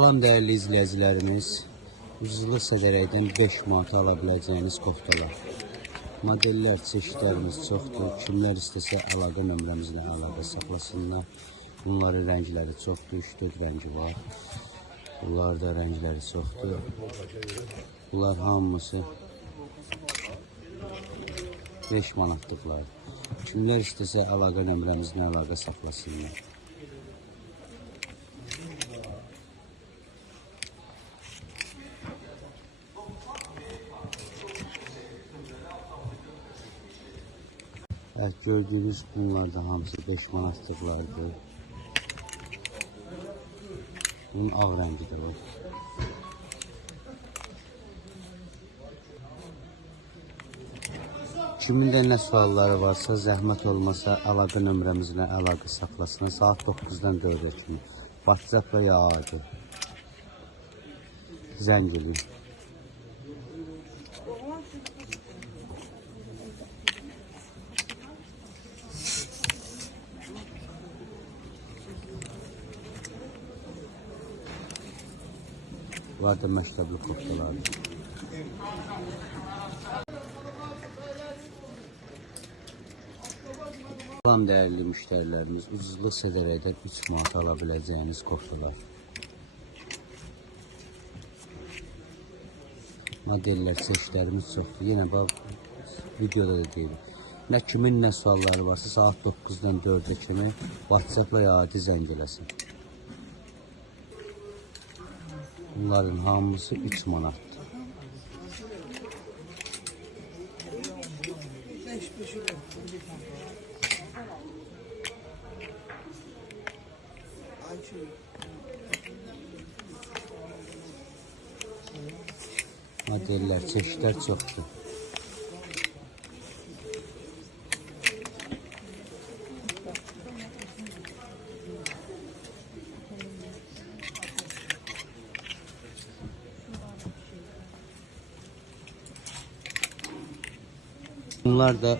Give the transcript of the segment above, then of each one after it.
Salam değerli izleyicilerimiz, ucuzluq sədərəkdən 5 manata alabileceğiniz koftalar. Modeller, çeşitlərimiz çoxdur. Kimlər istəsə əlaqə nömrəmizlə əlaqə saxlasınlar. Bunların rəngləri çoxdur, 3-4 rəngi var. Bunlar da rəngləri çoxdur. Bunlar hamısı 5 manatlıqlar. Kimlər istəsə əlaqə nömrəmizlə əlaqə saxlasınlar. Evet, gördüğünüz bunlardan hamısı 5 manatlıqlardır. Bunun ağ rəngi də var. Kimin də nə sualları varsa, zəhmət olmasa əlaqə nömrəmizlə əlaqə saxlasın. Saat 9-dan 4-ə kimi WhatsApp və ya adı zəng edin. Var da məktəbli koftalardır. Salam değerli müşterilerimiz, ucuzluq sədərəkdən 3 manat alabileceğiniz koftalar. Modeller, çeşitlərimiz çoxdur. Yine bak videoda da deyim. Nə kimin nə sualları varsa saat 9-dan 4-ə kimi WhatsApp və ya adi zəng eləsin. Bunların hamısı 3 manatdır. Modeller, çeşitler çoxdur. Bunlar da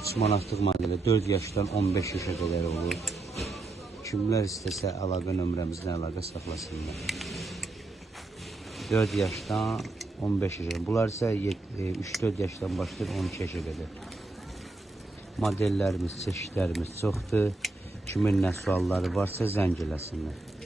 3 manatlıq modeli, 4 yaşdan 15 yaşa qədər olur. Kimlər istəsə əlaqə nömrəmizlə əlaqə saxlasınlar. 4 yaşdan 15 yaşa. Bunlar isə 3-4 yaşdan başlayır 12 yaşa qədər. Modellərimiz, çeşitlərimiz çoxdur. Kimin nə sualları varsa zəng eləsinlər.